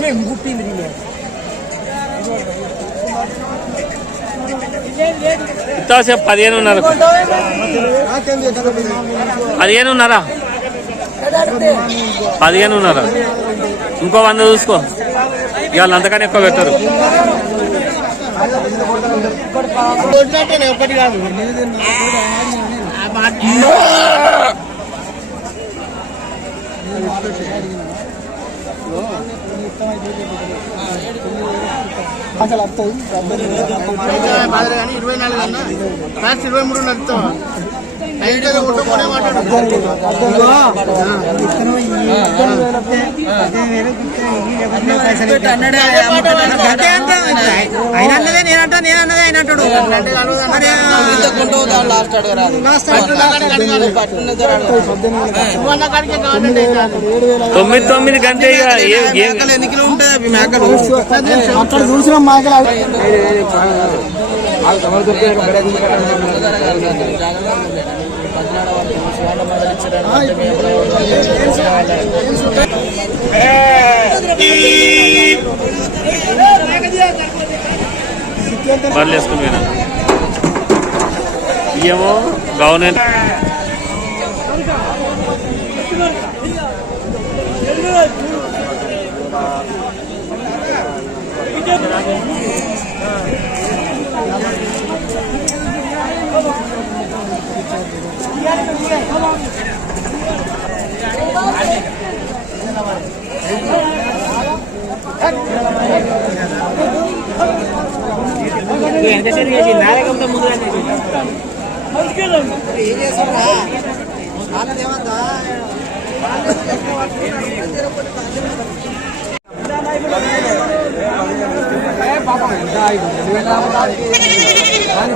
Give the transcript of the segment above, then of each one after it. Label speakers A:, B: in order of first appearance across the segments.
A: మేము గుప్పింది
B: ఇంతసేపు పదిహేనున్నర పదిహేనున్నర? పదిహేనున్నర. ఇంకో వంద చూసుకో. ఇవాళ అంతకన్నా ఎక్కువ పెట్టరు.
A: ఒకటి కాదు అసలు వస్తాయి
C: ఇరవై నాలుగు అన్న లాస్ట్ ఇరవై మూడు నడుస్తాం
A: ఆయన అంటాడు
B: తొమ్మిది తొమ్మిది గంటే ఇక. ఏ- ఏ-
A: అక్కడ చూసిన మాకలు
B: బర్రెలు వేసుకుని పోయినా ఇవేమో గవర్నమెంట్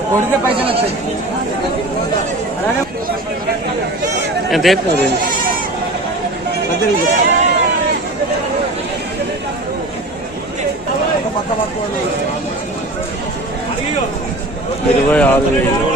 A: కొడితే పైసలు వస్తాయి
B: ఎంత చెప్తున్నారు ఇరవై ఆరు వేలు.